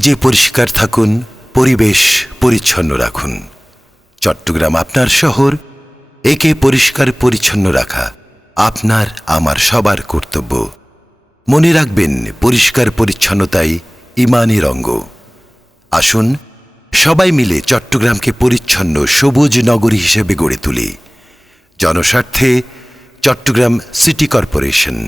নিজে পরিষ্কার থাকুন, পরিবেশ পরিচ্ছন্ন রাখুন। চট্টগ্রাম আপনার শহর, একে পরিষ্কার পরিচ্ছন্ন রাখা আপনার আমার সবার কর্তব্য। মনে রাখবেন, পরিষ্কার পরিচ্ছন্নতাই ঈমানের অঙ্গ। আসুন সবাই মিলে চট্টগ্রামকে পরিচ্ছন্ন সবুজ নগরী হিসেবে গড়ে তুলি। জনস্বার্থে চট্টগ্রাম সিটি কর্পোরেশন।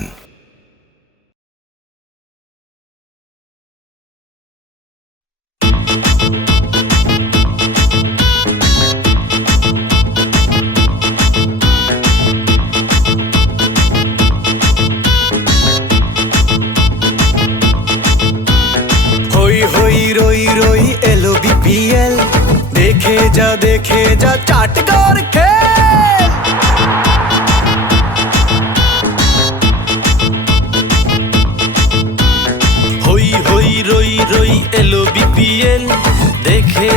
देखे जा चाटगार खेल। होई होई रोई रोई एलो बीपीएल, देखे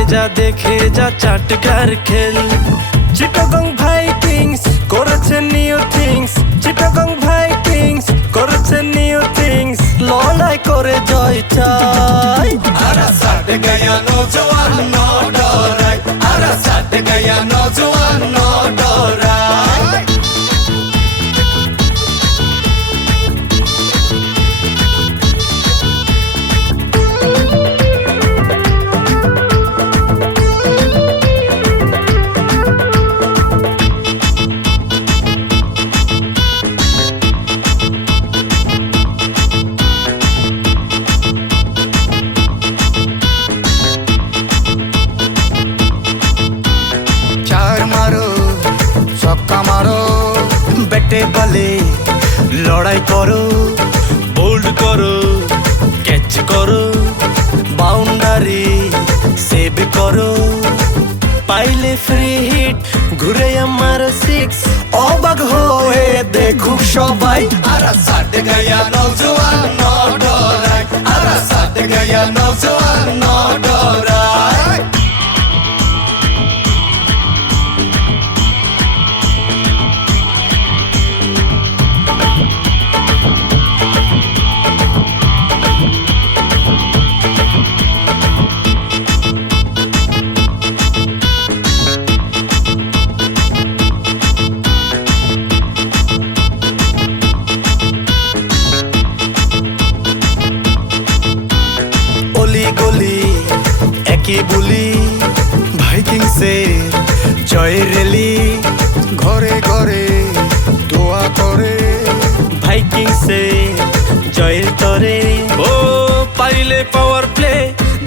जा चाटगार खेल। চিটাগং ভাইকিংস করেছে নিউ থিংস, চিটাগং ভাইকিংস করেছে নিউ থিংস, লড়াই করে জয় চাই। আরা সাট গয়া নৌজওয়ান নো ডরাই, আরা সাট গয়া নৌজওয়ান নো ডরাই। ব্যাটে বলে লড়াই করো, বোল্ড করো, ক্যাচ করো, বাউন্ডারি সেভ করো, পাইলে ফ্রি হিট, ঘুরে আমার সিক্স। অবাক হয়ে দেখুক সবাই। আরা সাট গয়া নৌজওয়ান নো ডরাই, আরা সাট গয়া নৌজওয়ান নো ডরাই। কি বলি ভাইকিংসের জয়ের রেলি, ঘরে ঘরে দোয়া করে ভাইকিংসের জয়ের তরে। ও পাইলে পাওয়ার প্লে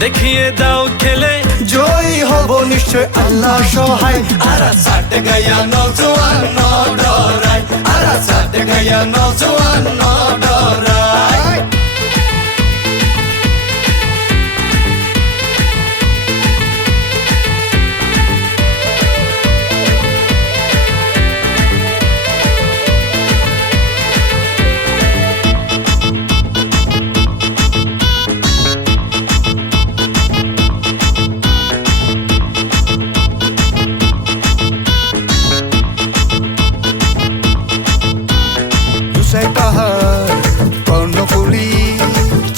দেখিয়ে দাও খেলে, জয় হব নিশ্চয় আল্লাহ সহায়। আরা সাট গয়া নৌজওয়ান নো ডরাই, আরা সাট গয়া নৌজওয়ান নো ডরাই।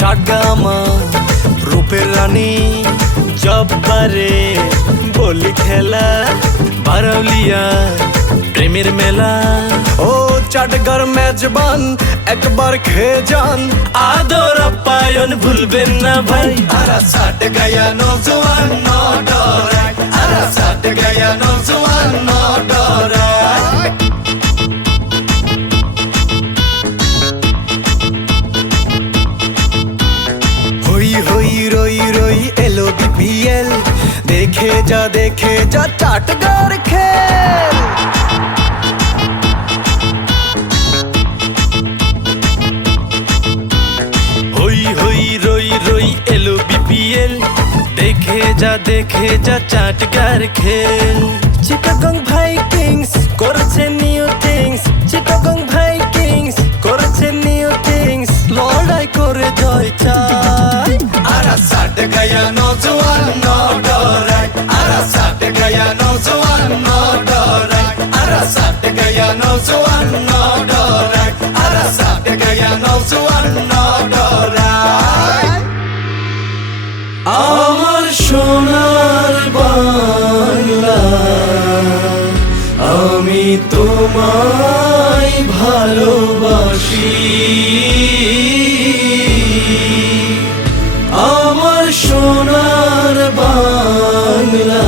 চাটগামা রূপের রানী, জব্বারে বলি খেলা, বারৌলিয়া প্রেমের মেলা। ও চাটগার মেজবান একবার খেয়ে যান, আদর আপ্যায়ন ভুলবেন না ভাই। আরা সাট গয়া নৌজওয়ান নো ডরাই, আরা সাট গয়া নৌজওয়ান নো ডরাই। হই হই রই রই এলো বিপিএল, দেখে যা চাটগার খেল। হই হই রই রই এলো বিপিএল, দেখে যা চাটগার খেল। চিটাগং ভাইকিংস করেছে নিউ থিংস, চিটাগং ভাইকিংস করেছে নিউ থিংস, লড়াই করে জয় চাই। আরা সাট গয়া নৌজওয়ান নো ডরাই, আরা সাট গয়া নৌজওয়ান নো ডরাই, আরা সাট গয়া নৌজওয়ান নো ডরাই, আরা সাট গয়া নৌজওয়ান নো ডরাই। তোমায় ভালোবাসি আমার সোনার বাংলা